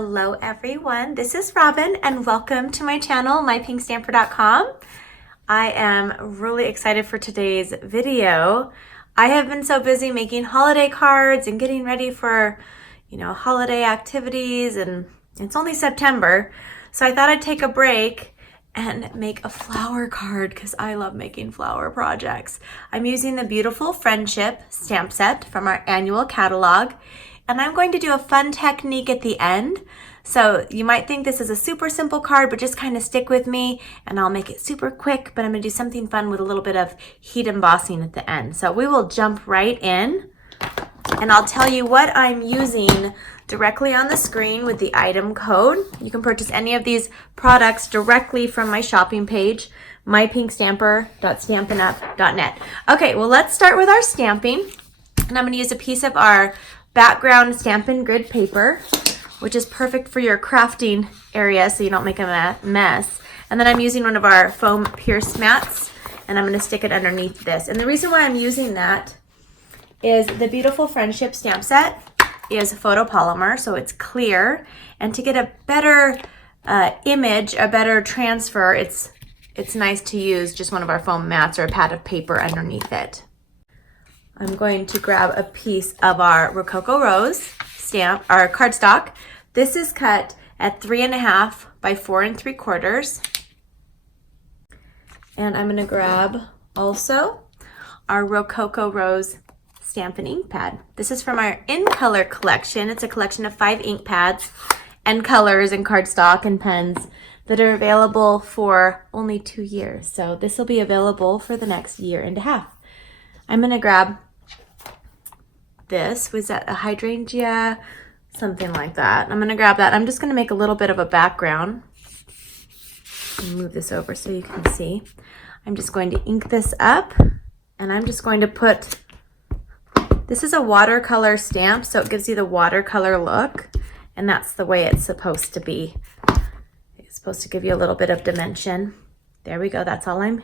Hello everyone, this is Robyn and welcome to my channel, mypinkstamper.com. I am really excited for today's video. I have been so busy making holiday cards and getting ready for, holiday activities, and it's only September, so I thought I'd take a break and make a flower card because I love making flower projects. I'm using the beautiful Friendship stamp set from our annual catalog, and I'm going to do a fun technique at the end. So you might think this is a super simple card, but just kind of stick with me and I'll make it super quick, but I'm gonna do something fun with a little bit of heat embossing at the end. So we will jump right in and I'll tell you what I'm using directly on the screen with the item code. You can purchase any of these products directly from my shopping page, mypinkstamper.stampinup.net. Okay, well let's start with our stamping. And I'm gonna use a piece of our background Stampin' Grid paper, which is perfect for your crafting area so you don't make a mess. And then I'm using one of our foam pierce mats and I'm gonna stick it underneath this. And the reason why I'm using that is the beautiful Friendship stamp set is photopolymer, so it's clear. And to get a better image, a better transfer, it's nice to use just one of our foam mats or a pad of paper underneath it. I'm going to grab a piece of our Rococo Rose stamp, our cardstock. This is cut at 3.5 by 4 3/4. And I'm gonna grab also our Rococo Rose Stampin' ink pad. This is from our In Color collection. It's a collection of 5 ink pads and colors and cardstock and pens that are available for only 2 years. So this will be available for the next 1.5 years. I'm gonna grab this. Was that a hydrangea? Something like that. I'm gonna grab that. I'm just gonna make a little bit of a background. Move this over so you can see. I'm just going to ink this up and I'm just going to put, this is a watercolor stamp, so it gives you the watercolor look, and that's the way it's supposed to be. It's supposed to give you a little bit of dimension. There we go, that's all I'm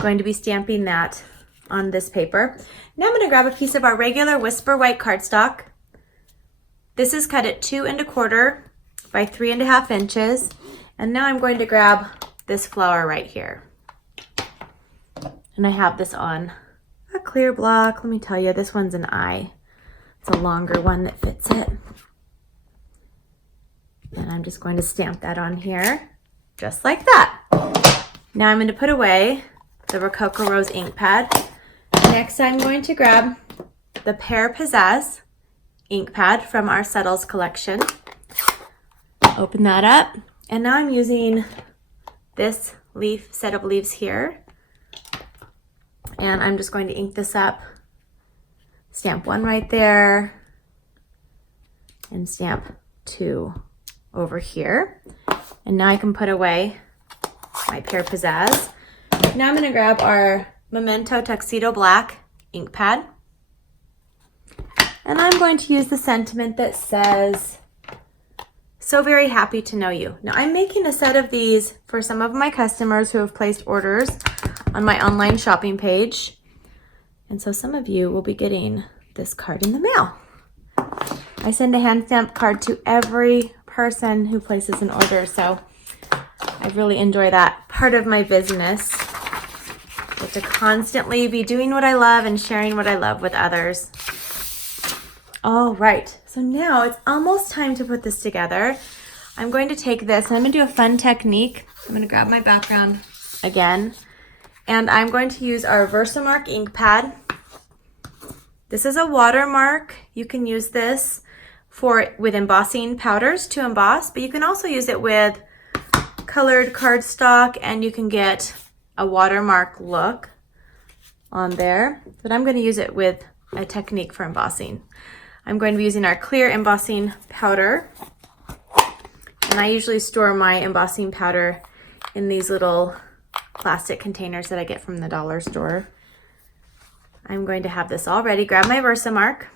going to be stamping that on this paper. Now I'm going to grab a piece of our regular Whisper White cardstock. This is cut at 2 1/4 by 3.5 inches. And now I'm going to grab this flower right here. And I have this on a clear block. Let me tell you, this one's an eye. It's a longer one that fits it. And I'm just going to stamp that on here, just like that. Now I'm going to put away the Rococo Rose ink pad. Next, I'm going to grab the PIZZAZZ ink pad from our Settles collection. Open that up. And now I'm using this set of leaves here. And I'm just going to ink this up. Stamp 1 right there. And stamp 2 over here. And now I can put away my PIZZAZZ. Now I'm going to grab our MEMENTO Tuxedo Black ink pad. And I'm going to use the sentiment that says, "So very happy to know you." Now I'm making a set of these for some of my customers who have placed orders on my online shopping page. And so some of you will be getting this card in the mail. I send a hand stamped card to every person who places an order, so I really enjoy that part of my business. Get to constantly be doing what I love and sharing what I love with others. All right, so now it's almost time to put this together. I'm going to take this and I'm gonna do a fun technique. I'm gonna grab my background again, and I'm going to use our VERSAMARK ink pad. This is a watermark. You can use this with embossing powders to emboss, but you can also use it with colored cardstock and you can get a watermark look on there. But I'm going to use it with a technique for embossing. I'm going to be using our clear embossing powder. And I usually store my embossing powder in these little plastic containers that I get from the dollar store. I'm going to have this all ready. Grab my VERSAMARK.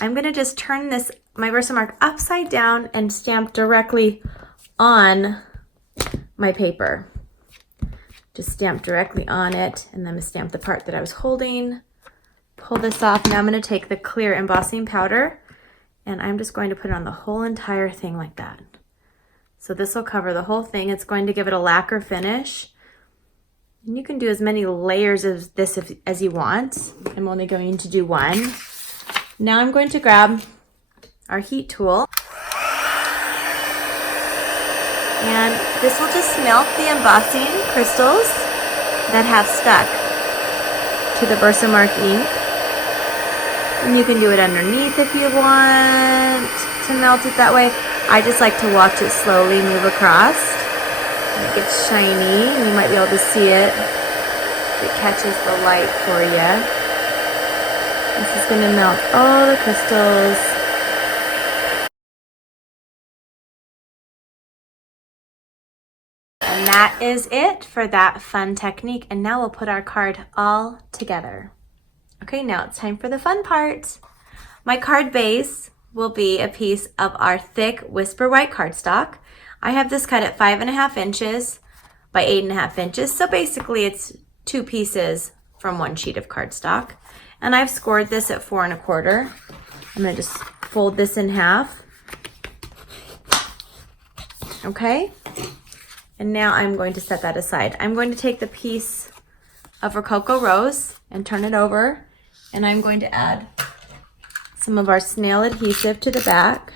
I'm going to just turn my VERSAMARK upside down and stamp directly on my paper. Just stamp directly on it, and then I'm going to stamp the part that I was holding. Pull this off. Now I'm going to take the clear embossing powder And I'm just going to put it on the whole entire thing like that. So this will cover the whole thing. It's going to give it a lacquer finish. And you can do as many layers of this as you want. I'm only going to do one. Now I'm going to grab our heat tool. And this will just melt the embossing crystals that have stuck to the VERSAMARK ink. And you can do it underneath if you want to melt it that way. I just like to watch it slowly move across. It gets shiny, and you might be able to see it if it catches the light for you. This is going to melt all the crystals. And that is it for that fun technique. And now we'll put our card all together. Okay, now it's time for the fun part. My card base will be a piece of our thick Whisper White cardstock. I have this cut at 5.5 inches by 8.5 inches. So basically it's 2 pieces from 1 sheet of cardstock. And I've scored this at 4 1/4. I'm gonna just fold this in half. Okay. And now I'm going to set that aside. I'm going to take the piece of Rococo Rose and turn it over. And I'm going to add some of our snail adhesive to the back.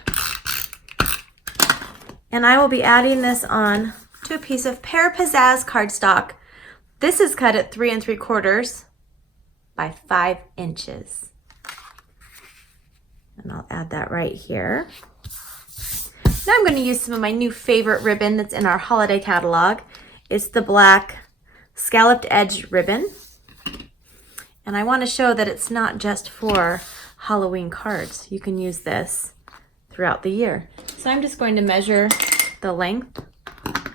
And I will be adding this on to a piece of PEAR PIZZAZZ cardstock. This is cut at 3 3/4 by 5 inches. And I'll add that right here. Now I'm going to use some of my new favorite ribbon that's in our holiday catalog. It's the black scalloped edge ribbon. And I want to show that it's not just for Halloween cards. You can use this throughout the year. So I'm just going to measure the length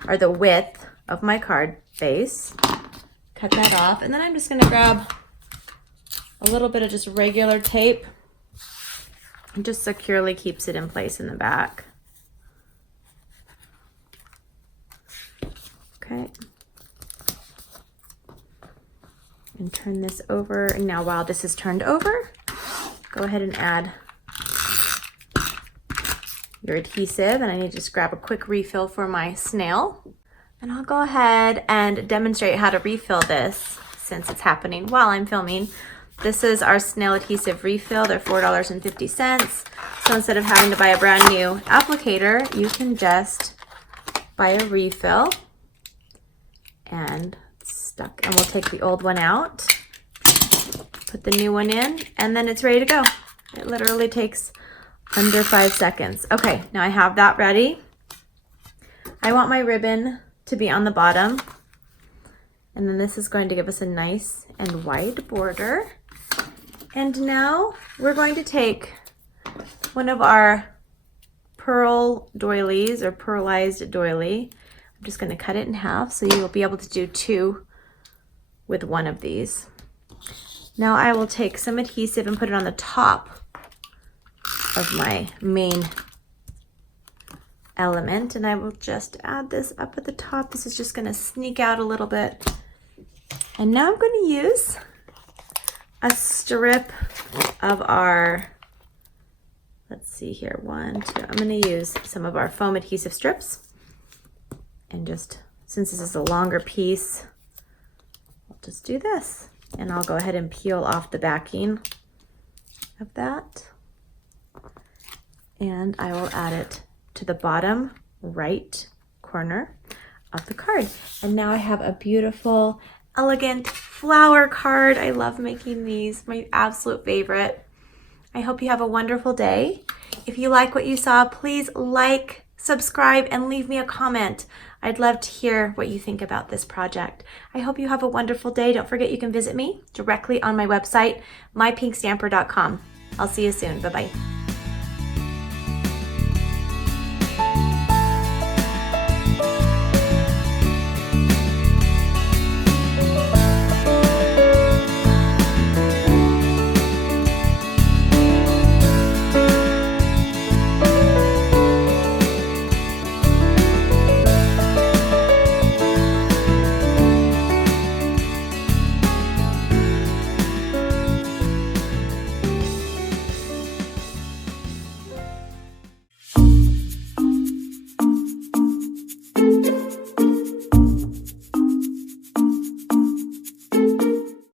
or the width of my card base. Cut that off. And then I'm just going to grab a little bit of just regular tape. It just securely keeps it in place in the back. Okay. And turn this over. And now while this is turned over, go ahead and add your adhesive. And I need to just grab a quick refill for my snail. And I'll go ahead and demonstrate how to refill this since it's happening while I'm filming. This is our snail adhesive refill. They're $4.50. So instead of having to buy a brand new applicator, you can just buy a refill. And stuck, and we'll take the old one out, put the new one in, and then it's ready to go. It literally takes under 5 seconds. Okay, now I have that ready. I want my ribbon to be on the bottom, and then this is going to give us a nice and wide border. And now we're going to take one of our pearl doilies or pearlized doily. I'm just going to cut it in half so you will be able to do 2 with one of these. Now I will take some adhesive and put it on the top of my main element, and I will just add this up at the top. This is just going to sneak out a little bit. And now I'm going to use a strip of our, let's see here, 1, 2. I'm going to use some of our foam adhesive strips. And just, since this is a longer piece, I'll just do this. And I'll go ahead and peel off the backing of that. And I will add it to the bottom right corner of the card. And now I have a beautiful, elegant flower card. I love making these, my absolute favorite. I hope you have a wonderful day. If you like what you saw, please like, subscribe, and leave me a comment. I'd love to hear what you think about this project. I hope you have a wonderful day. Don't forget you can visit me directly on my website, mypinkstamper.com. I'll see you soon. Bye-bye.